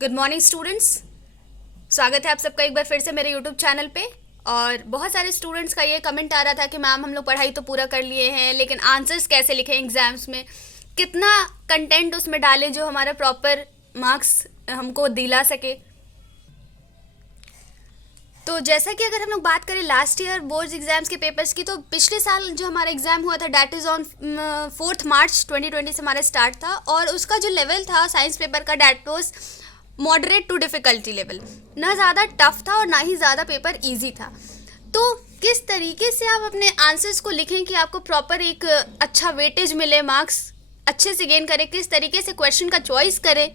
Good morning students. स्वागत है आप सबका एक बार फिर से मेरे यूट्यूब चैनल पे। और बहुत सारे स्टूडेंट्स का ये कमेंट आ रहा था कि मैम हम लोग पढ़ाई तो पूरा कर लिए हैं लेकिन आंसर्स कैसे लिखें एग्ज़ाम्स में, कितना कंटेंट उसमें डालें जो हमारा प्रॉपर मार्क्स हमको दिला सके। तो जैसा कि अगर हम लोग बात करें लास्ट ईयर बोर्ड्स एग्जाम्स के पेपर्स की, तो पिछले साल जो हमारा एग्ज़ाम हुआ था डैट इज़ ऑन 4 मार्च 2020 से हमारा स्टार्ट था, और उसका जो लेवल था साइंस पेपर का that was moderate to difficulty level. ना ज़्यादा टफ था और ना ही ज़्यादा पेपर ईजी था। तो किस तरीके से आप अपने आंसर्स को लिखें कि आपको प्रॉपर एक अच्छा वेटेज मिले, मार्क्स अच्छे से गेन करें, किस तरीके से क्वेश्चन का चॉइस करें,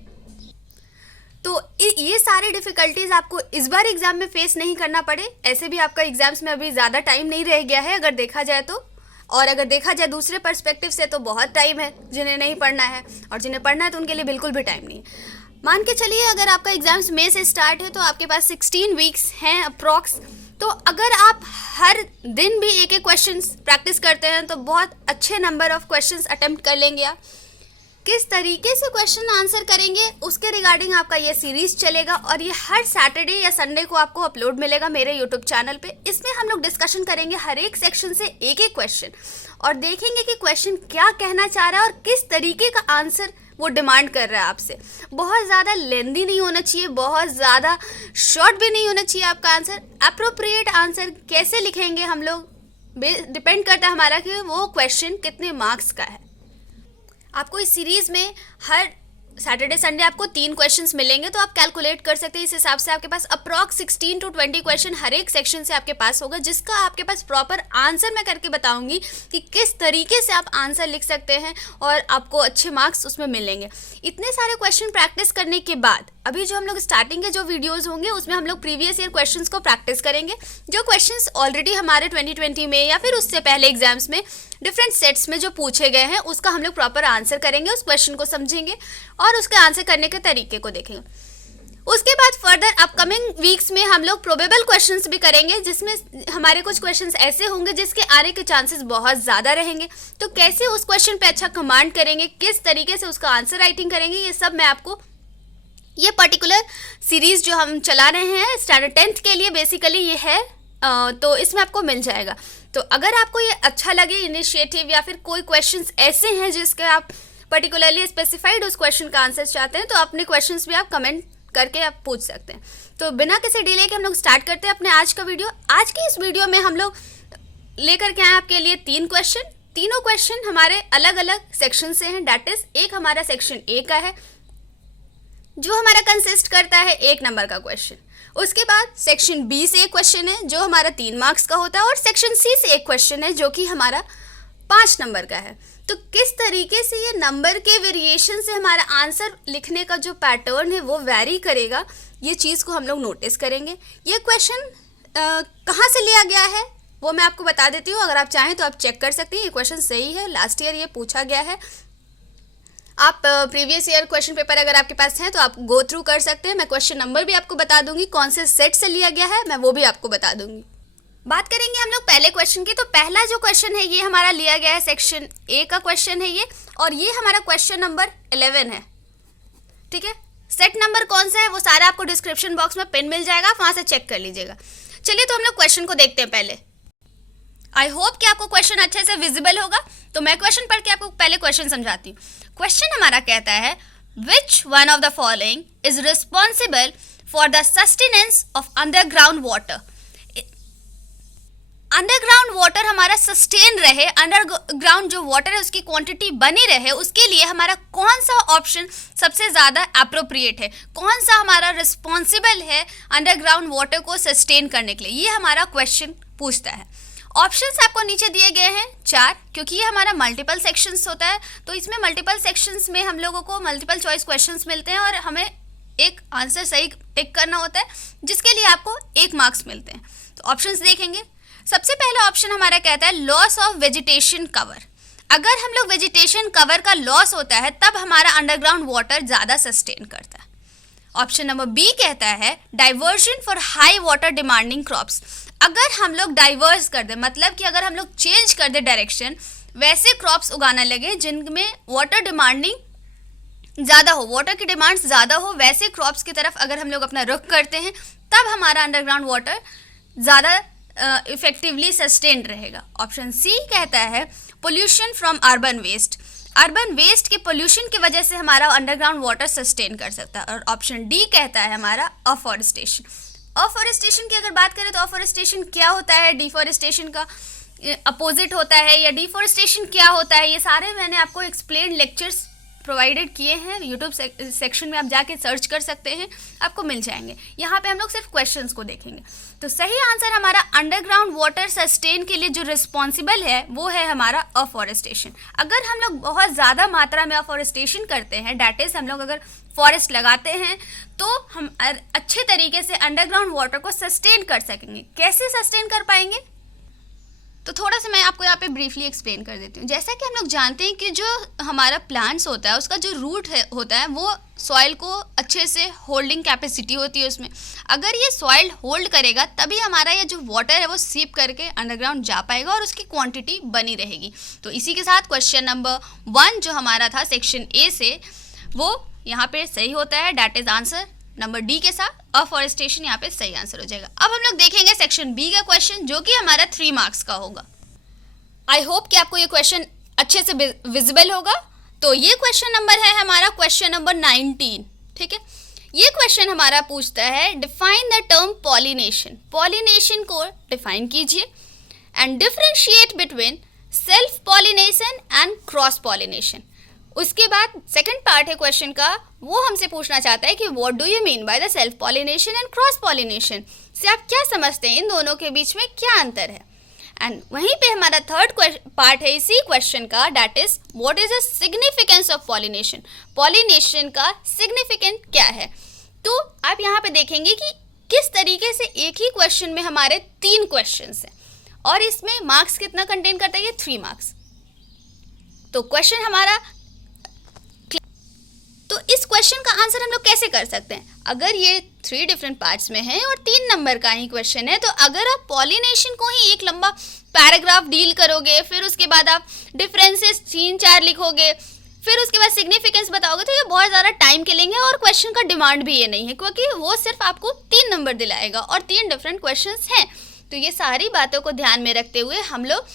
तो ये सारे डिफ़िकल्टीज़ आपको इस बार एग्ज़ाम में फेस नहीं करना पड़े। ऐसे भी आपका एग्ज़ाम्स में अभी ज़्यादा टाइम नहीं रह गया है अगर देखा जाए तो, और अगर देखा जाए दूसरे पर्सपेक्टिव से तो बहुत टाइम है जिन्हें नहीं पढ़ना है, और जिन्हें पढ़ना है तो उनके लिए बिल्कुल भी टाइम नहीं है। मान के चलिए अगर आपका एग्ज़ाम्स मई से स्टार्ट है तो आपके पास 16 वीक्स हैं अप्रॉक्स। तो अगर आप हर दिन भी एक एक क्वेश्चंस प्रैक्टिस करते हैं तो बहुत अच्छे नंबर ऑफ क्वेश्चंस अटेम्प्ट कर लेंगे आप। किस तरीके से क्वेश्चन आंसर करेंगे उसके रिगार्डिंग आपका ये सीरीज़ चलेगा, और ये हर सैटरडे या संडे को आपको अपलोड मिलेगा मेरे यूट्यूब चैनल पे। इसमें हम लोग डिस्कशन करेंगे हर एक सेक्शन से एक एक क्वेश्चन, और देखेंगे कि क्वेश्चन क्या कहना चाह रहा है और किस तरीके का आंसर वो डिमांड कर रहा है आपसे। बहुत ज़्यादा लेंदी नहीं होना चाहिए, बहुत ज़्यादा शॉर्ट भी नहीं होना चाहिए आपका आंसर। अप्रोप्रिएट आंसर कैसे लिखेंगे हम लोग डिपेंड करता है हमारा कि वो क्वेश्चन कितने मार्क्स का है। आपको इस सीरीज़ में हर सैटरडे संडे आपको 3 क्वेश्चंस मिलेंगे, तो आप कैलकुलेट कर सकते हैं। इस हिसाब से आपके पास अप्रॉक्स 16 to 20 क्वेश्चन हर एक सेक्शन से आपके पास होगा, जिसका आपके पास प्रॉपर आंसर मैं करके बताऊंगी कि किस तरीके से आप आंसर लिख सकते हैं और आपको अच्छे मार्क्स उसमें मिलेंगे। इतने सारे क्वेश्चन प्रैक्टिस करने के बाद अभी जो हम लोग स्टार्टिंग के जो वीडियोज़ होंगे उसमें हम लोग प्रीवियस ईयर क्वेश्चंस को प्रैक्टिस करेंगे। जो क्वेश्चंस ऑलरेडी हमारे 2020 में या फिर उससे पहले एग्जाम्स में डिफरेंट सेट्स में जो पूछे गए हैं उसका हम लोग प्रॉपर आंसर करेंगे, उस क्वेश्चन को समझेंगे और उसके आंसर करने के तरीके को देखेंगे। उसके बाद फर्दर अपकमिंग वीक्स में हम लोग प्रोबेबल क्वेश्चंस भी करेंगे, जिसमें हमारे कुछ क्वेश्चंस ऐसे होंगे जिसके आने के चांसेस बहुत ज़्यादा रहेंगे। तो कैसे उस क्वेश्चन पे अच्छा कमांड करेंगे, किस तरीके से उसका आंसर राइटिंग करेंगे, ये सब मैं आपको ये पर्टिकुलर सीरीज़ जो हम चला रहे हैं स्टैंडर्ड 10th के लिए बेसिकली ये है, तो इसमें आपको मिल जाएगा। तो अगर आपको ये अच्छा लगे इनिशिएटिव, या फिर कोई क्वेश्चंस ऐसे हैं जिसके आप पर्टिकुलरली स्पेसिफाइड उस क्वेश्चन का आंसर चाहते हैं, तो अपने क्वेश्चंस भी आप कमेंट करके आप पूछ सकते हैं। तो बिना किसी डिले के हम लोग स्टार्ट करते हैं अपने आज का वीडियो। आज की इस वीडियो में हम लोग लेकर के आए आपके लिए 3 क्वेश्चन। तीनों क्वेश्चन हमारे अलग अलग सेक्शन से हैं। डैट इज एक हमारा सेक्शन ए का है जो हमारा कंसिस्ट करता है 1 नंबर का क्वेश्चन। उसके बाद सेक्शन बी से एक क्वेश्चन है जो हमारा 3 मार्क्स का होता है, और सेक्शन सी से एक क्वेश्चन है जो कि हमारा 5 नंबर का है। तो किस तरीके से ये नंबर के वेरिएशन से हमारा आंसर लिखने का जो पैटर्न है वो वैरी करेगा, ये चीज़ को हम लोग नोटिस करेंगे। ये क्वेश्चन कहाँ से लिया गया है वो मैं आपको बता देती हूँ। अगर आप चाहें तो आप चेक कर सकते हैं, ये क्वेश्चन सही है, लास्ट ईयर ये पूछा गया है। आप प्रीवियस ईयर क्वेश्चन पेपर अगर आपके पास है तो आप गो थ्रू कर सकते हैं। मैं क्वेश्चन नंबर भी आपको बता दूंगी, कौन से सेट से लिया गया है मैं वो भी आपको बता दूंगी। बात करेंगे हम लोग पहले क्वेश्चन की। तो पहला जो क्वेश्चन है ये हमारा लिया गया है सेक्शन ए का क्वेश्चन है ये, और ये हमारा क्वेश्चन नंबर 11 है। ठीक है, सेट नंबर कौन सा है वो सारा आपको डिस्क्रिप्शन बॉक्स में पिन मिल जाएगा, आप वहाँ से चेक कर लीजिएगा। चलिए तो हम लोग क्वेश्चन को देखते हैं पहले। आई होप कि आपको क्वेश्चन अच्छे से विजिबल होगा, तो मैं क्वेश्चन पढ़ के आपको पहले क्वेश्चन समझाती हूँ। क्वेश्चन हमारा कहता है which one of the following is responsible for the sustenance of underground water. Underground water हमारा सस्टेन रहे, अंडरग्राउंड जो वाटर है उसकी क्वांटिटी बनी रहे, उसके लिए हमारा कौन सा ऑप्शन सबसे ज़्यादा अप्रोप्रिएट है, कौन सा हमारा रिस्पॉन्सिबल है अंडरग्राउंड वाटर को सस्टेन करने के लिए, ये हमारा क्वेश्चन पूछता है। ऑप्शंस आपको नीचे दिए गए हैं 4, क्योंकि ये हमारा मल्टीपल सेक्शंस होता है, तो इसमें मल्टीपल सेक्शंस में हम लोगों को मल्टीपल चॉइस क्वेश्चंस मिलते हैं और हमें एक आंसर सही टिक करना होता है, जिसके लिए आपको 1 मार्क्स मिलते हैं। तो ऑप्शंस देखेंगे। सबसे पहला ऑप्शन हमारा कहता है लॉस ऑफ वेजिटेशन कवर। अगर हम लोग वेजिटेशन कवर का लॉस होता है तब हमारा अंडरग्राउंड वाटर ज़्यादा सस्टेन करता है। ऑप्शन नंबर बी कहता है diversion for high water demanding crops. अगर हम लोग डाइवर्स कर दें, मतलब कि अगर हम लोग चेंज कर दें डायरेक्शन, वैसे क्रॉप्स उगाना लगे जिनमें वाटर डिमांडिंग ज़्यादा हो, वाटर की डिमांड्स ज़्यादा हो, वैसे क्रॉप्स की तरफ अगर हम लोग अपना रुख करते हैं तब हमारा अंडरग्राउंड वाटर ज़्यादा इफेक्टिवली सस्टेन्ड रहेगा। ऑप्शन सी कहता है pollution from urban waste. Urban waste के पोल्यूशन की वजह से हमारा अंडरग्राउंड वाटर सस्टेन कर सकता है। और ऑप्शन डी कहता है हमारा अफॉरेस्टेशन। अफॉरेस्टेशन की अगर बात करें तो अफॉरेस्टेशन क्या होता है, डिफॉरेस्टेशन का अपोजिट होता है, या डिफॉरेस्टेशन क्या होता है, ये सारे मैंने आपको एक्सप्लेन लेक्चर्स प्रोवाइडेड किए हैं। यूट्यूब सेक्शन में आप जाके सर्च कर सकते हैं, आपको मिल जाएंगे। यहाँ पे हम लोग सिर्फ क्वेश्चंस को देखेंगे। तो सही आंसर हमारा अंडरग्राउंड वाटर सस्टेन के लिए जो रिस्पॉन्सिबल है वो है हमारा अफॉरेस्टेशन। अगर हम लोग बहुत ज़्यादा मात्रा में अफॉरेस्टेशन करते हैं, डैट इज हम लोग अगर फॉरेस्ट लगाते हैं, तो हम अच्छे तरीके से अंडरग्राउंड वाटर को सस्टेन कर सकेंगे। कैसे सस्टेन कर पाएंगे, तो थोड़ा सा मैं आपको यहाँ पे ब्रीफली एक्सप्लेन कर देती हूँ। जैसा कि हम लोग जानते हैं कि जो हमारा प्लांट्स होता है उसका जो रूट होता है वो सॉइल को अच्छे से होल्डिंग कैपेसिटी होती है उसमें। अगर ये सॉइल होल्ड करेगा तभी हमारा ये जो वाटर है वो सीप करके अंडरग्राउंड जा पाएगा और उसकी क्वांटिटी बनी रहेगी। तो इसी के साथ क्वेश्चन नंबर 1 जो हमारा था सेक्शन ए से, वो यहाँ पे सही होता है, that is answer number D के साथ अफॉरेस्टेशन यहाँ पे सही आंसर हो जाएगा। अब हम लोग देखेंगे सेक्शन बी का क्वेश्चन जो कि हमारा 3 मार्क्स का होगा। आई होप कि आपको ये क्वेश्चन अच्छे से विजिबल होगा। तो ये क्वेश्चन नंबर है हमारा क्वेश्चन नंबर 19, ठीक है। ये क्वेश्चन हमारा पूछता है define the term pollination. Pollination को डिफाइन कीजिए and differentiate between self pollination and cross pollination. उसके बाद सेकंड पार्ट है क्वेश्चन का, वो हमसे पूछना चाहता है कि what do you mean by the self pollination and cross pollination, से आप क्या समझते हैं, इन दोनों के बीच में क्या अंतर है। एंड वहीं पे हमारा थर्ड पार्ट है इसी क्वेश्चन का, that is what is the significance of pollination. Pollination का सिग्निफिकेंट क्या है। तो आप यहाँ पे देखेंगे कि किस तरीके से एक ही क्वेश्चन में हमारे 3 क्वेश्चन हैं और इसमें मार्क्स कितना कंटेन करता है, ये 3 मार्क्स। तो क्वेश्चन हमारा, तो इस क्वेश्चन का आंसर हम लोग कैसे कर सकते हैं। अगर ये 3 डिफरेंट पार्ट्स में है और 3 नंबर का ही क्वेश्चन है, तो अगर आप पॉलिनेशन को ही एक लंबा पैराग्राफ डील करोगे, फिर उसके बाद आप डिफरेंसेस 3-4 लिखोगे, फिर उसके बाद सिग्निफिकेंस बताओगे, तो ये बहुत ज़्यादा टाइम के लेंगे और क्वेश्चन का डिमांड भी ये नहीं है, क्योंकि वो सिर्फ आपको 3 नंबर दिलाएगा और 3 डिफरेंट क्वेश्चन हैं। तो ये सारी बातों को ध्यान में रखते हुए हम लोग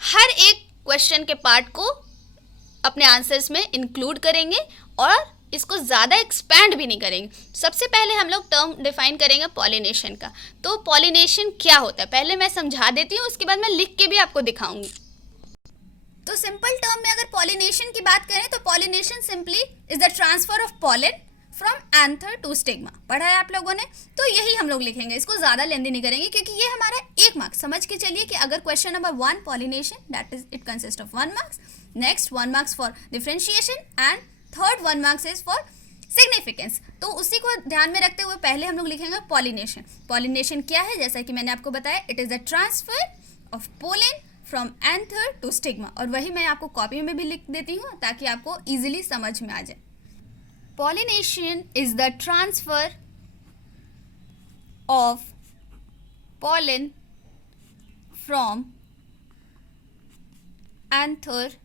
हर एक क्वेश्चन के पार्ट को अपने आंसर्स में इंक्लूड करेंगे और इसको ज़्यादा एक्सपैंड भी नहीं करेंगे। सबसे पहले हम लोग टर्म डिफाइन करेंगे पॉलिनेशन का। तो पॉलिनेशन क्या होता है पहले मैं समझा देती हूँ, उसके बाद मैं लिख के भी आपको दिखाऊंगी। तो सिंपल टर्म में अगर पॉलिनेशन की बात करें तो pollination simply is the transfer of pollen from anther to stigma. पढ़ा है आप लोगों ने, तो यही हम लोग लिखेंगे, इसको ज़्यादा लेंदी नहीं करेंगे क्योंकि ये हमारा 1 मार्क्स। समझ के चलिए कि अगर question number 1 pollination, that is it consist of 1 marks, next 1 marks for differentiation and third 1 marks is for significance. तो उसी को ध्यान में रखते हुए पहले हम लोग लिखेंगे पॉलिनेशन। पॉलिनेशन क्या है, जैसा कि मैंने आपको बताया, it is the transfer of pollen from anther to stigma. और वही मैं आपको कॉपी में भी लिख देती हूँ ताकि आपको इजीली समझ में आ जाए। Pollination is the transfer of pollen from anther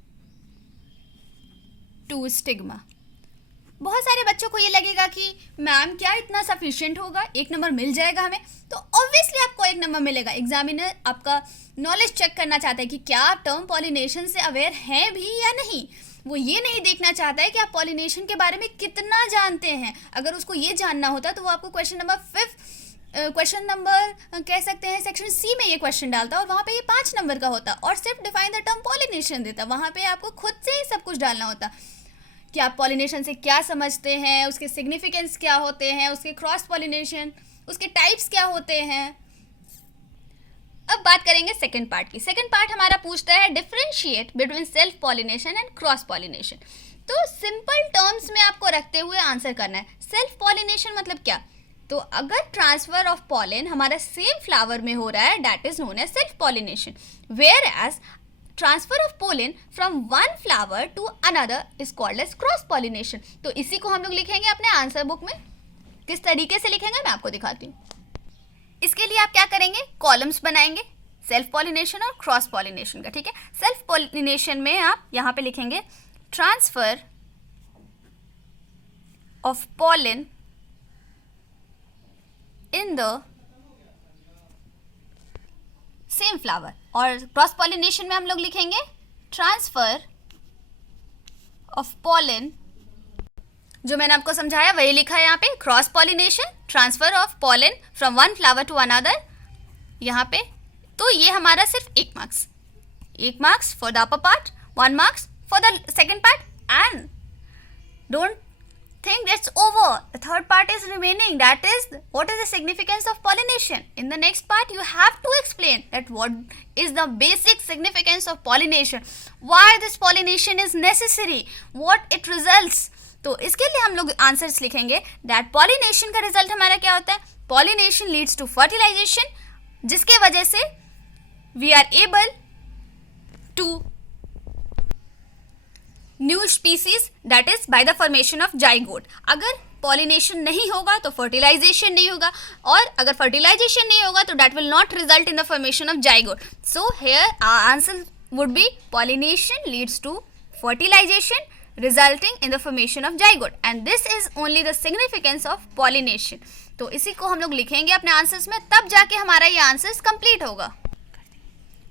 to stigma. बहुत सारे बच्चों को ये लगेगा कि मैम क्या इतना सफिशिएंट होगा, 1 नंबर मिल जाएगा हमें। तो ऑब्वियसली आपको 1 नंबर मिलेगा। एग्जामिनर आपका नॉलेज चेक करना चाहता है कि क्या आप टर्म पॉलिनेशन से अवेयर हैं भी या नहीं। वो ये नहीं देखना चाहता है कि आप पॉलिनेशन के बारे में कितना जानते हैं। अगर उसको ये जानना होता तो वो आपको क्वेश्चन नंबर कह सकते हैं सेक्शन सी में ये क्वेश्चन डालता और वहाँ पे ये 5 नंबर का होता और सिर्फ डिफाइन द टर्म पॉलिनेशन देता। वहाँ पे आपको खुद से ही सब कुछ डालना होता कि आप पॉलिनेशन से क्या समझते हैं, उसके सिग्निफिकेंस क्या होते हैं, उसके क्रॉस पॉलिनेशन, उसके टाइप्स क्या होते हैं। अब बात करेंगे सेकंड पार्ट की। सेकंड पार्ट हमारा पूछता है differentiate between self pollination and cross pollination. तो सिंपल टर्म्स में आपको रखते हुए आंसर करना है। सेल्फ पॉलिनेशन मतलब क्या, तो अगर ट्रांसफर ऑफ पॉलन हमारा सेम फ्लावर में हो रहा है, that is known as self pollination, whereas transfer of pollen from one flower to another is called as cross pollination. तो इसी को हम लोग लिखेंगे अपने आंसर बुक में। किस तरीके से लिखेंगे मैं आपको दिखाती हूँ। इसके लिए आप क्या करेंगे, कॉलम्स बनाएंगे सेल्फ पॉलिनेशन और क्रॉस पॉलिनेशन का, ठीक है। सेल्फ पॉलिनेशन में आप यहाँ पे लिखेंगे transfer of pollen in the same flower, और क्रॉस पॉलिनेशन में हम लोग लिखेंगे ट्रांसफर ऑफ पॉलन, जो मैंने आपको समझाया वही लिखा है यहाँ पे, cross pollination, transfer of pollen from one flower to another यहाँ पे। तो ये हमारा सिर्फ 1 marks for the upper part, 1 marks for the second part, and don't think that's over. The third part is remaining. That is, what is the significance of pollination? In the next part, you have to explain that what is the basic significance of pollination, why this pollination is necessary, what it results. तो इसके लिए हम लोग answers लिखेंगे that pollination का result हमारा क्या होता है? Pollination leads to fertilization, जिसके वजह से we are able to new species, that is by the formation of zygote. अगर पॉलिनेशन नहीं होगा तो फर्टिलाइजेशन नहीं होगा, और अगर फर्टिलाइजेशन नहीं होगा तो that will not result in the formation of zygote. So here answer would be pollination leads to fertilisation resulting in the formation of zygote, and this is only the significance of pollination. तो इसी को हम लोग लिखेंगे अपने answers में, तब जाके हमारा ये आंसर्स कंप्लीट होगा।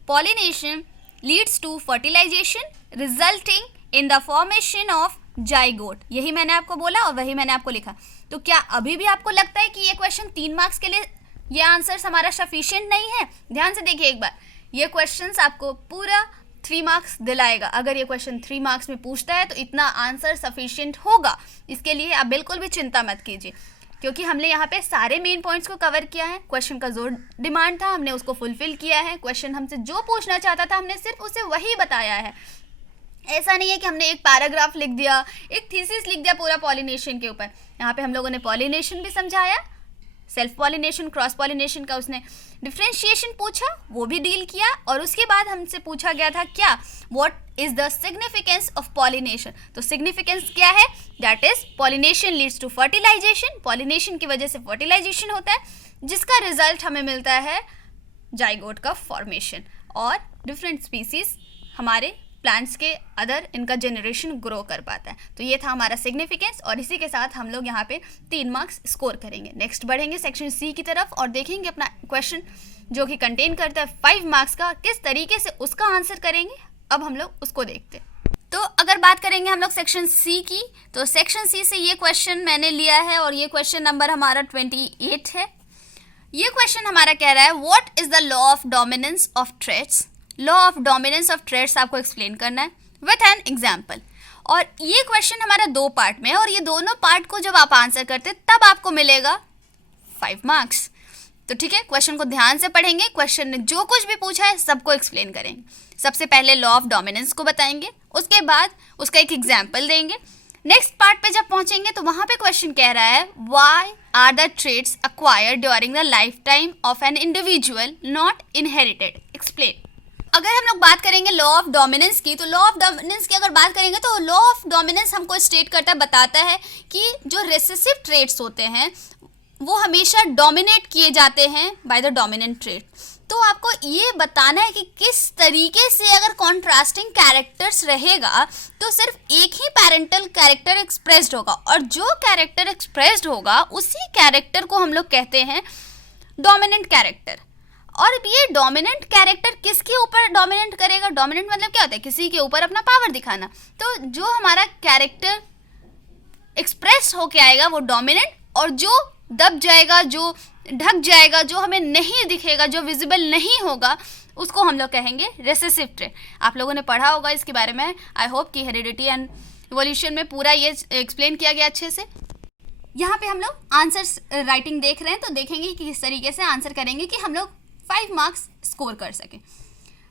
Pollination leads to fertilisation resulting in the formation of zygote, यही मैंने आपको बोला और वही मैंने आपको लिखा। तो क्या अभी भी आपको लगता है कि ये क्वेश्चन 3 मार्क्स के लिए ये आंसर हमारा सफिशिएंट नहीं है? ध्यान से देखिए एक बार, ये क्वेश्चंस आपको पूरा 3 मार्क्स दिलाएगा। अगर ये क्वेश्चन 3 मार्क्स में पूछता है तो इतना आंसर सफिशिएंट होगा, इसके लिए आप बिल्कुल भी चिंता मत कीजिए, क्योंकि हमने यहाँ पे सारे मेन पॉइंट्स को कवर किया है। क्वेश्चन का जो डिमांड था हमने उसको फुलफिल किया है, क्वेश्चन हमसे जो पूछना चाहता था हमने सिर्फ उसे वही बताया है। ऐसा नहीं है कि हमने एक पैराग्राफ लिख दिया, एक थीसिस लिख दिया पूरा पॉलिनेशन के ऊपर। यहाँ पे हम लोगों ने पॉलिनेशन भी समझाया, सेल्फ पॉलिनेशन, क्रॉस पॉलिनेशन का उसने डिफ्रेंशिएशन पूछा, वो भी डील किया, और उसके बाद हमसे पूछा गया था क्या, what is the significance of pollination. तो सिग्निफिकेंस क्या है? That is pollination leads to fertilisation, pollination की वजह से फर्टिलाइजेशन होता है, जिसका रिजल्ट हमें मिलता है जाइगोट का फॉर्मेशन, और डिफरेंट स्पीसीज हमारे प्लांट्स के अदर इनका जनरेशन ग्रो कर पाता है। तो ये था हमारा सिग्निफिकेंस, और इसी के साथ हम लोग यहाँ पे 3 मार्क्स स्कोर करेंगे। नेक्स्ट बढ़ेंगे सेक्शन सी की तरफ और देखेंगे अपना क्वेश्चन जो कि कंटेन करता है 5 मार्क्स का, किस तरीके से उसका आंसर करेंगे। अब हम लोग उसको देखते हैं। तो अगर बात करेंगे हम लोग सेक्शन सी की, तो सेक्शन सी से ये क्वेश्चन मैंने लिया है, और ये क्वेश्चन नंबर हमारा 28 है। ये क्वेश्चन हमारा कह रहा है what is the law of dominance of traits. Law of dominance of traits आपको एक्सप्लेन करना है विथ एन एग्जाम्पल, और ये क्वेश्चन हमारा 2 पार्ट में है, और ये दोनों पार्ट को जब आप आंसर करते तब आपको मिलेगा 5 मार्क्स। तो ठीक है, क्वेश्चन को ध्यान से पढ़ेंगे, क्वेश्चन ने जो कुछ भी पूछा है सबको एक्सप्लेन करेंगे। सबसे पहले लॉ ऑफ डोमिनेंस को बताएंगे, उसके बाद उसका एक एग्जाम्पल देंगे। नेक्स्ट पार्ट पे जब पहुंचेंगे तो वहां पे क्वेश्चन कह रहा है why are the traits acquired during the lifetime of an individual not inherited, explain. अगर हम लोग बात करेंगे लॉ ऑफ डोमिनेंस की, तो लॉ ऑफ डोमिनेंस की अगर बात करेंगे तो लॉ ऑफ डोमिनेंस हमको स्टेट करता है, बताता है कि जो रिसेसिव ट्रेट्स होते हैं वो हमेशा डोमिनेट किए जाते हैं बाय द डोमिनेंट ट्रेट। तो आपको ये बताना है कि किस तरीके से अगर कॉन्ट्रास्टिंग कैरेक्टर्स रहेगा तो सिर्फ एक ही पैरेंटल कैरेक्टर एक्सप्रेस्ड होगा, और जो कैरेक्टर एक्सप्रेस्ड होगा उसी कैरेक्टर को हम लोग कहते हैं डोमिनेंट कैरेक्टर। और ये डोमिनेंट कैरेक्टर किसके ऊपर डोमिनेंट करेगा? डोमिनेंट मतलब क्या होता है? किसी के ऊपर अपना पावर दिखाना। तो जो हमारा कैरेक्टर एक्सप्रेस होके आएगा वो डोमिनेंट, और जो दब जाएगा, जो ढक जाएगा, जो हमें नहीं दिखेगा, जो विजिबल नहीं होगा, उसको हम लोग कहेंगे रेसेसिव ट्रेट। आप लोगों ने पढ़ा होगा इसके बारे में, आई होप कि हेरिडिटी एंड इवोल्यूशन में पूरा ये एक्सप्लेन किया गया अच्छे से। यहाँ पे हम लोग आंसर्स राइटिंग देख रहे हैं, तो देखेंगे कि किस तरीके से आंसर करेंगे कि हम लोग 5 मार्क्स स्कोर कर सके।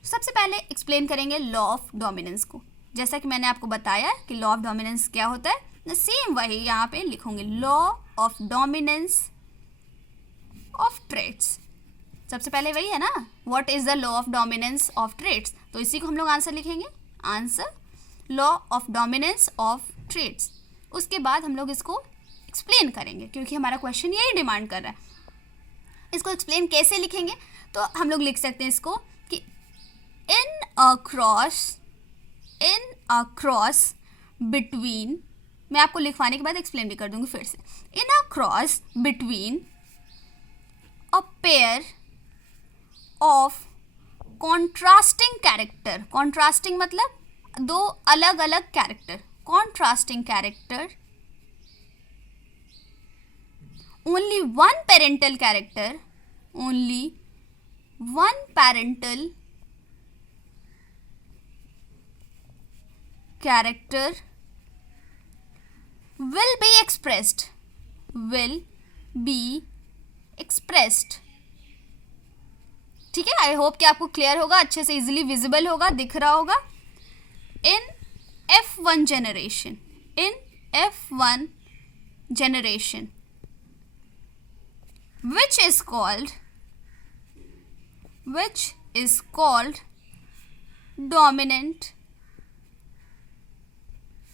सबसे पहले एक्सप्लेन करेंगे लॉ ऑफ डोमिनेंस को। जैसा कि मैंने आपको बताया कि लॉ ऑफ डोमिनेंस क्या होता है, सेम वही यहाँ पे लिखूंगे, law of dominance of traits. सबसे पहले वही है ना, what is the law of dominance of traits, तो इसी को हम लोग आंसर लिखेंगे, answer law of dominance of traits. उसके बाद हम लोग इसको एक्सप्लेन करेंगे, क्योंकि हमारा क्वेश्चन यही डिमांड कर रहा है। इसको एक्सप्लेन कैसे लिखेंगे? तो हम लोग लिख सकते हैं इसको कि इन अ क्रॉस बिटवीन मैं आपको लिखवाने के बाद एक्सप्लेन भी कर दूंगी फिर से. In a cross between a pair of contrasting character, contrasting मतलब दो अलग अलग character, contrasting character, only one parental character, only one parental character will be expressed, will be expressed. ठीक है, आई होप कि आपको क्लियर होगा, अच्छे से इजिली विजिबल होगा, दिख रहा होगा. इन F1 generation, in F1 generation, which is called dominant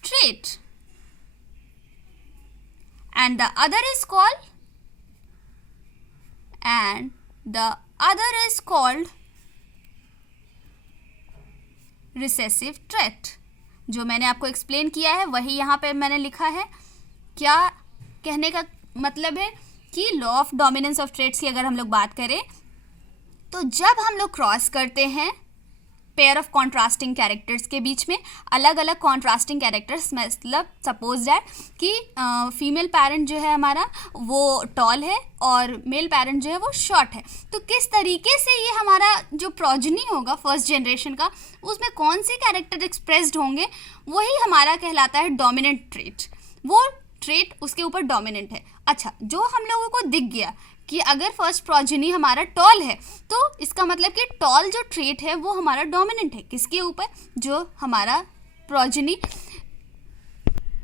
trait, and the other is called recessive trait. जो मैंने आपको एक्सप्लेन किया है वही यहाँ पे मैंने लिखा है. क्या कहने का मतलब है कि law of dominance of traits की अगर हम लोग बात करें तो जब हम लोग क्रॉस करते हैं पेयर ऑफ कॉन्ट्रास्टिंग कैरेक्टर्स के बीच में, अलग अलग कॉन्ट्रास्टिंग कैरेक्टर्स, मतलब सपोज दैट कि फीमेल पेरेंट जो है हमारा वो टॉल है और मेल पेरेंट जो है वो शॉर्ट है, तो किस तरीके से ये हमारा जो प्रोजनी होगा फर्स्ट जनरेशन का, उसमें कौन से कैरेक्टर एक्सप्रेस्ड होंगे, वही हमारा कहलाता है डोमिनेंट ट्रेट. वो ट्रेट उसके ऊपर डोमिनेंट है. अच्छा, जो हम लोगों को दिख गया कि अगर फर्स्ट प्रोजेनी हमारा टॉल है तो इसका मतलब कि टॉल जो ट्रेट है वो हमारा डोमिनेंट है. किसके ऊपर? जो हमारा प्रोजेनी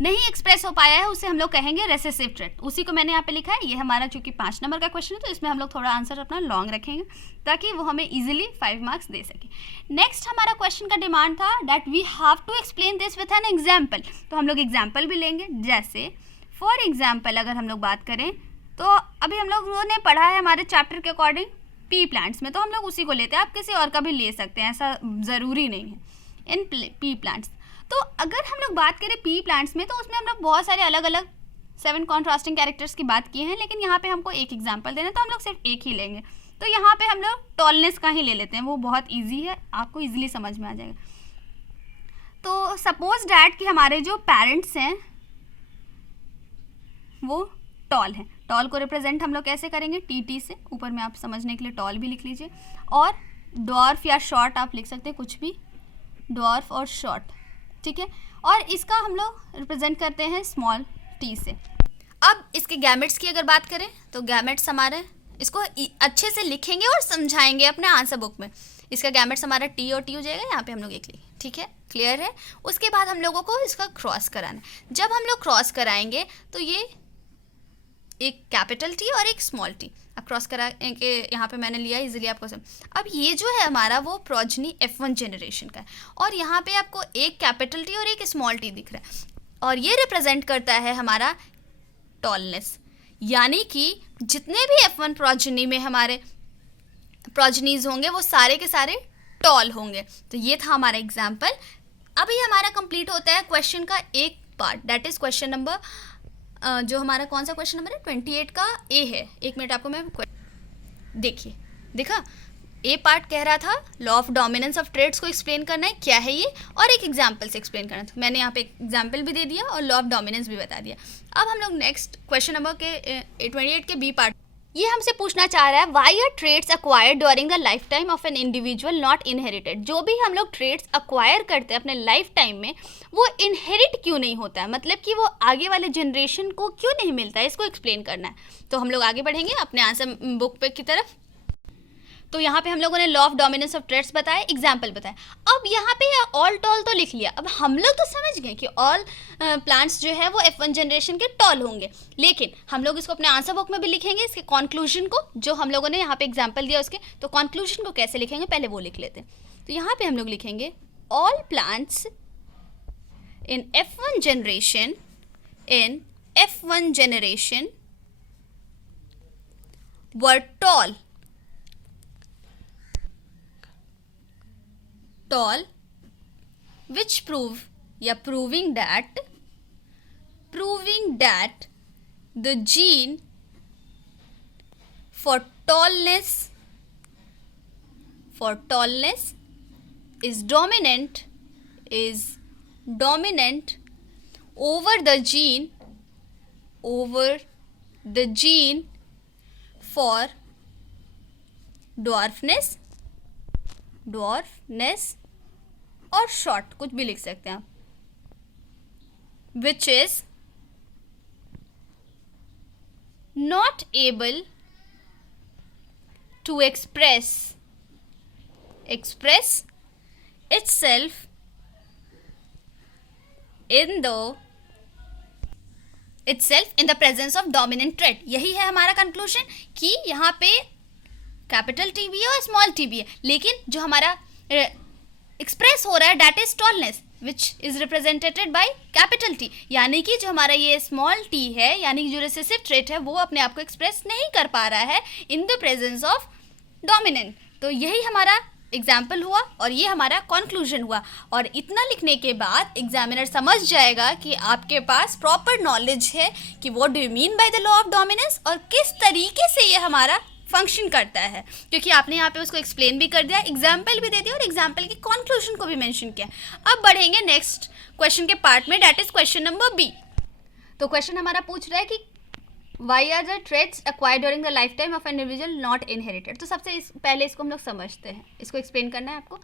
नहीं एक्सप्रेस हो पाया है उसे हम लोग कहेंगे रेसेसिव ट्रेट. उसी को मैंने यहाँ पे लिखा है. ये हमारा चूंकि 5 नंबर का क्वेश्चन है तो इसमें हम लोग थोड़ा आंसर अपना लॉन्ग रखेंगे ताकि वो हमें इजीली 5 मार्क्स दे सके. नेक्स्ट हमारा क्वेश्चन का डिमांड था that we have to explain this with an example. तो हम लोग एग्जाम्पल भी लेंगे. जैसे फॉर एग्जाम्पल अगर हम लोग बात करें तो अभी हम लोगों ने पढ़ा है हमारे चैप्टर के अकॉर्डिंग पी प्लांट्स में, तो हम लोग उसी को लेते हैं. आप किसी और का भी ले सकते हैं, ऐसा ज़रूरी नहीं है. इन पी प्लांट्स, तो अगर हम लोग बात करें पी प्लांट्स में तो उसमें हम लोग बहुत सारे अलग अलग 7 कॉन्ट्रास्टिंग कैरेक्टर्स की बात की है, लेकिन यहाँ पे हमको एक एग्जाम्पल देना है तो हम लोग सिर्फ एक ही लेंगे. तो यहाँ पे हम लोग टॉलनेस का ही ले लेते हैं, वो बहुत ईजी है, आपको ईजिली समझ में आ जाएगा. तो सपोज डैट कि हमारे जो पेरेंट्स हैं वो टॉल हैं. टॉल को रिप्रेजेंट हम लोग कैसे करेंगे? टी से. ऊपर में आप समझने के लिए टॉल भी लिख लीजिए, और डॉर्फ या शॉर्ट आप लिख सकते हैं, कुछ भी, डॉर्फ और शॉर्ट. ठीक है, और इसका हम लोग रिप्रेजेंट करते हैं स्मॉल टी से. अब इसके गैमेट्स की अगर बात करें तो गैमेट्स हमारे, इसको अच्छे से लिखेंगे और समझाएंगे अपने आंसर बुक में. इसका गैमेट्स हमारा टी और टी हो जाएगा, यहाँ पे हम लोग एक लिखेंगे. ठीक है, क्लियर है. उसके बाद हम लोगों को इसका क्रॉस कराना है. जब हम लोग क्रॉस कराएंगे तो ये एक कैपिटल टी और एक स्मॉल टी अब क्रॉस करा के यहाँ पे मैंने लिया इजीली आपको समझ. अब ये जो है हमारा वो प्रोजनी F1 जनरेशन का है, और यहाँ पे आपको एक कैपिटल टी और एक स्मॉल टी दिख रहा है, और ये रिप्रेजेंट करता है हमारा टॉलनेस. यानी कि जितने भी F1 प्रोजनी में हमारे प्रोजनीज होंगे वो सारे के सारे टॉल होंगे. तो ये था हमारा एग्जाम्पल. अभी हमारा कंप्लीट होता है क्वेश्चन का एक part, that is question number जो हमारा कौन सा क्वेश्चन नंबर है 28 का ए है. एक मिनट आपको मैं देखिए, देखा ए पार्ट कह रहा था law of dominance of traits को एक्सप्लेन करना है क्या है ये, और एक एग्जांपल से एक्सप्लेन करना था. मैंने यहाँ पे एक एग्जांपल भी दे दिया और लॉ ऑफ डोमिनेंस भी बता दिया. अब हम लोग नेक्स्ट क्वेश्चन नंबर के 28 के बी पार्ट, ये हमसे पूछना चाह रहा है why are traits acquired during the lifetime of an individual not inherited. जो भी हम लोग ट्रेड्स अक्वायर करते हैं अपने लाइफ टाइम में वो इनहेरिट क्यों नहीं होता है, मतलब कि वो आगे वाले जनरेशन को क्यों नहीं मिलता है, इसको एक्सप्लेन करना है. तो हम लोग आगे बढ़ेंगे अपने आंसर बुक पे की तरफ. तो यहाँ पे हम लोगों ने law of dominance of traits बताया, एग्जाम्पल बताया. अब यहाँ पे ऑल टॉल तो लिख लिया. अब हम लोग तो समझ गए कि ऑल प्लांट्स जो है वो F1 जनरेशन के टॉल होंगे, लेकिन हम लोग इसको अपने आंसर बुक में भी लिखेंगे इसके कॉन्क्लूजन को, जो हम लोगों ने यहाँ पे एग्जाम्पल दिया उसके. तो कॉन्क्लूजन को कैसे लिखेंगे पहले वो लिख लेते हैं. तो यहाँ पे हम लोग लिखेंगे all plants in F1 generation were tall, which prove या proving that proving that the gene for tallness is dominant over the gene for dwarfness और short, कुछ भी लिख सकते हैं आप, which is not able to express itself in the presence of dominant trait. यही है हमारा कंक्लूजन कि यहाँ पे कैपिटल टी भी है और स्मॉल टी भी है, लेकिन जो हमारा एक्सप्रेस हो रहा है that is tallness which is represented by capital T, यानी कि जो हमारा ये स्मॉल टी है, यानी कि जो रिसेसिव ट्रेट है वो अपने आप को एक्सप्रेस नहीं कर पा रहा है in the presence of dominant. तो यही हमारा एग्जाम्पल हुआ और ये हमारा कंक्लूजन हुआ. और इतना लिखने के बाद एग्जामिनर समझ जाएगा कि आपके पास प्रॉपर नॉलेज है कि what do you mean by the law of dominance और किस तरीके से ये हमारा फंक्शन करता है, क्योंकि आपने यहाँ पे उसको एक्सप्लेन भी कर दिया, एग्जाम्पल भी दे दिया और एग्जाम्पल की कंक्लूजन को भी मेंशन किया. अब बढ़ेंगे नेक्स्ट क्वेश्चन के पार्ट में, that is question number B. तो क्वेश्चन हमारा पूछ रहा है कि why are the traits acquired during the lifetime of an individual not inherited. तो सबसे पहले इसको हम लोग समझते हैं, इसको एक्सप्लेन करना है आपको.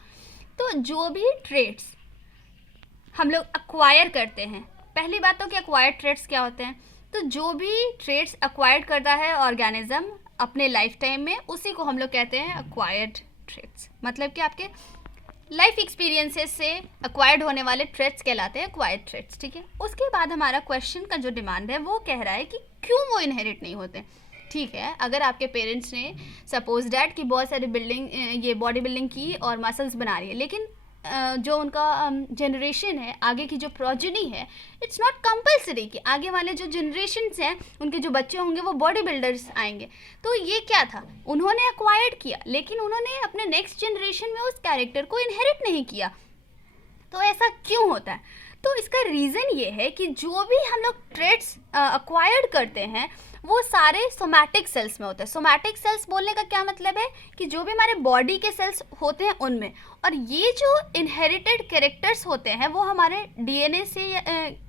तो जो भी ट्रेट्स हम लोग एक्वायर करते हैं, पहली बात तो कि एक्वायर्ड ट्रेट्स क्या होते हैं. तो जो भी ट्रेट्स एक्वायर्ड करता है ऑर्गेनिज्म अपने लाइफ टाइम में, उसी को हम लोग कहते हैं एक्वायर्ड ट्रेट्स. मतलब कि आपके लाइफ एक्सपीरियंसेस से एक्वायर्ड होने वाले ट्रेट्स कहलाते हैं एक्वायर्ड ट्रेट्स. ठीक है, उसके बाद हमारा क्वेश्चन का जो डिमांड है वो कह रहा है कि क्यों वो इनहेरिट नहीं होते. ठीक है, अगर आपके पेरेंट्स ने सपोज डैट कि बहुत सारी ये बॉडी बिल्डिंग की और मसल्स बना रही है, लेकिन जो उनका जनरेशन है, आगे की जो प्रोजेनी है, इट्स नॉट कंपल्सरी कि आगे वाले जो जनरेशन्स हैं उनके जो बच्चे होंगे वो बॉडी बिल्डर्स आएंगे. तो ये क्या था, उन्होंने एक्वायर्ड किया लेकिन उन्होंने अपने नेक्स्ट जनरेशन में उस कैरेक्टर को इनहेरिट नहीं किया. तो ऐसा क्यों होता है? तो इसका रीज़न ये है कि जो भी हम लोग ट्रेट्स एक्वायर्ड करते हैं वो सारे सोमैटिक सेल्स में होते हैं. सोमैटिक सेल्स बोलने का क्या मतलब है कि जो भी हमारे बॉडी के सेल्स होते हैं उनमें, और ये जो इनहेरिटेड कैरेक्टर्स होते हैं वो हमारे डीएनए से,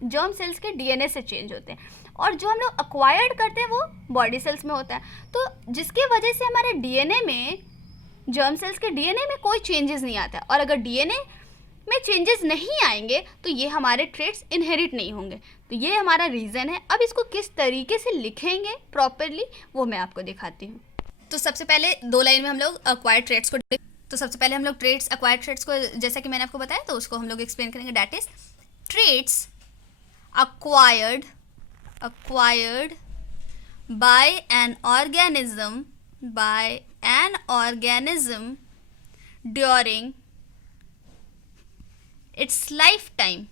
जर्म सेल्स के डीएनए से चेंज होते हैं, और जो हम लोग एक्वायर्ड करते हैं वो बॉडी सेल्स में होता है. तो जिसके वजह से हमारे डीएनए में, जर्म सेल्स के डीएनए में कोई चेंजेस नहीं आता, और अगर डीएनए में चेंजेस नहीं आएंगे तो ये हमारे ट्रेट्स इनहेरिट नहीं होंगे. तो ये हमारा रीज़न है. अब इसको किस तरीके से लिखेंगे प्रॉपरली वो मैं आपको दिखाती हूँ. तो सबसे पहले 2 लाइन में हम लोग एक्वायर्ड ट्रेट्स को, तो सबसे पहले हम लोग एक्वायर्ड ट्रेट्स को, जैसा कि मैंने आपको बताया, तो उसको हम लोग एक्सप्लेन करेंगे. That is traits acquired by an organism during its lifetime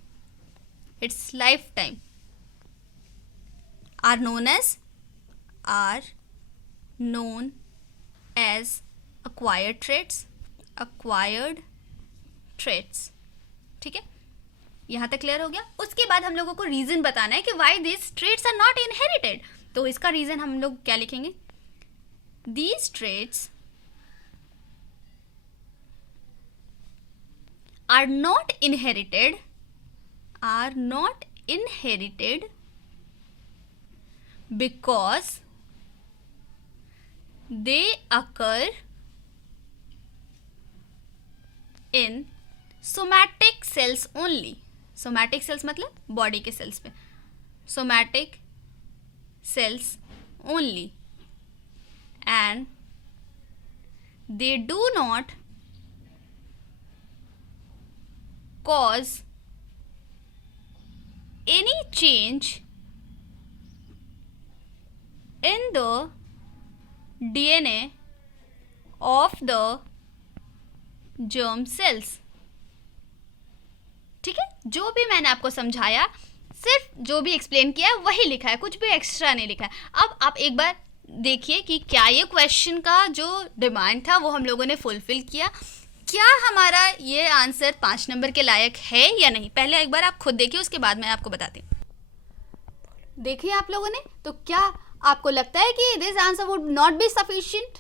are known as acquired traits. ठीक है, यहाँ तक क्लियर हो गया. उसके बाद हम लोगों को रीजन बताना है कि why this traits are not inherited. तो इसका रीजन हम लोग क्या लिखेंगे, these traits are not inherited because they occur in somatic cells only. somatic cells मतलब बॉडी के सेल्स पे, somatic cells only, and they do not cause any change in the DNA of the germ cells. ठीक है, जो भी मैंने आपको समझाया, सिर्फ जो भी एक्सप्लेन किया है वही लिखा है, कुछ भी एक्स्ट्रा नहीं लिखा है. अब आप एक बार देखिए कि क्या ये क्वेश्चन का जो डिमांड था वो हम लोगों ने फुलफिल किया, क्या हमारा ये आंसर 5 नंबर के लायक है या नहीं. पहले एक बार आप खुद देखिए, उसके बाद मैं आपको बताती हूँ. देखिए आप लोगों ने, तो क्या आपको लगता है कि this answer would not be sufficient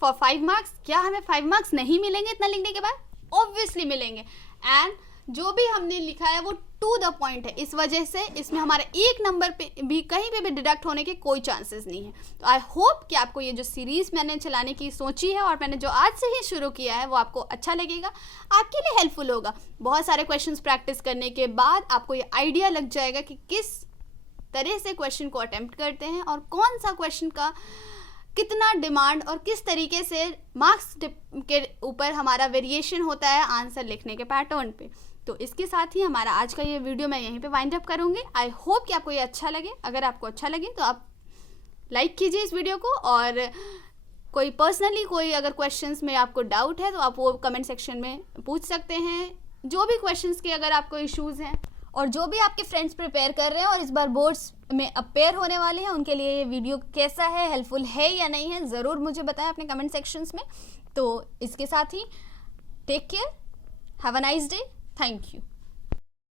for 5 marks? क्या हमें 5 मार्क्स नहीं मिलेंगे इतना लिखने के बाद? ऑब्वियसली मिलेंगे। एंड जो भी हमने लिखा है वो टू द पॉइंट है, इस वजह से इसमें हमारे 1 नंबर पे भी कहीं पे भी डिडक्ट होने के कोई चांसेस नहीं है। तो आई होप कि आपको ये जो सीरीज़ मैंने चलाने की सोची है और मैंने जो आज से ही शुरू किया है वो आपको अच्छा लगेगा, आपके लिए हेल्पफुल होगा। बहुत सारे क्वेश्चंस प्रैक्टिस करने के बाद आपको ये आइडिया लग जाएगा कि किस तरह से क्वेश्चन को अटेम्प्ट करते हैं और कौन सा क्वेश्चन का कितना डिमांड और किस तरीके से मार्क्स के ऊपर हमारा वेरिएशन होता है आंसर लिखने के पैटर्न पे। तो इसके साथ ही हमारा आज का ये वीडियो मैं यहीं पे वाइंड अप करूँगी। आई होप कि आपको ये अच्छा लगे। अगर आपको अच्छा लगे तो आप लाइक कीजिए इस वीडियो को, और कोई पर्सनली कोई अगर क्वेश्चंस में आपको डाउट है तो आप वो कमेंट सेक्शन में पूछ सकते हैं। जो भी क्वेश्चंस के अगर आपको इश्यूज़ हैं और जो भी आपके फ्रेंड्स प्रिपेयर कर रहे हैं और इस बार बोर्ड्स में अपेयर होने वाले हैं, उनके लिए ये वीडियो कैसा है, हेल्पफुल है या नहीं है, ज़रूर मुझे बताएं अपने कमेंट सेक्शंस में। तो इसके साथ ही take care, have a nice day, thank you.